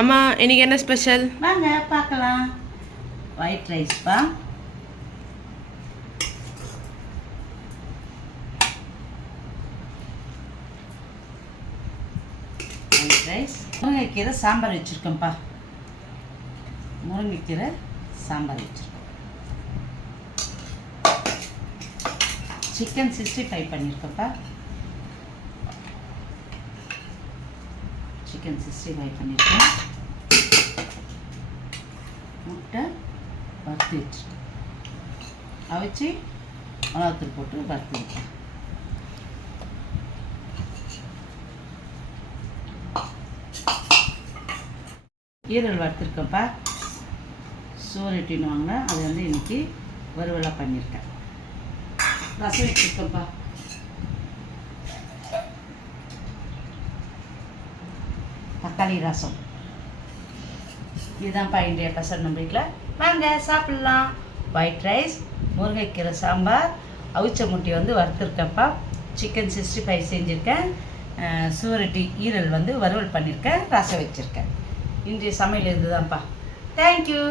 அம்மா இன்னைக்கு என்ன ஸ்பெஷல்? வாங்க பார்க்கலாம். ஒயிட் ரைஸ்ப்பா. White rice. முருங்கைக்கீரை சாம்பார் வச்சுருக்கேன்ப்பா. முருங்கைக்கீரை சாம்பார் வச்சுருக்கேன். சிக்கன் 65 பண்ணியிருக்கேன்ப்பா. சிக்கன் 65 பண்ணியிருக்கேன். முட்டை வறுத்து வச்சுருக்கேன். அவிச்சு மிளகாத்தூள் போட்டு வறுத்து வைப்பேன். ஈரல் வறுத்துருக்கேன்ப்பா. சோறுட்டின்னு வாங்கினா அது வந்து இன்றைக்கி வறுவலாக பண்ணியிருக்கேன். ரசம் வச்சுருக்கேன்ப்பா. தக்காளி ரசம். இதுதான்ப்பா இன்றைய பசங்க நம்ம வீட்டில். வாங்க சாப்பிட்லாம். ஒயிட் ரைஸ், முருங்கைக்கீரை சாம்பார், அவிச்ச முட்டை வந்து வறுத்துருக்கேன்ப்பா. சிக்கன் 65 செஞ்சுருக்கேன். சுவரொட்டி ஈரல் வந்து வறுவல் பண்ணியிருக்கேன். ரசம் வச்சுருக்கேன். இன்றைய சமையல் இதுதான்ப்பா. தேங்க்யூ.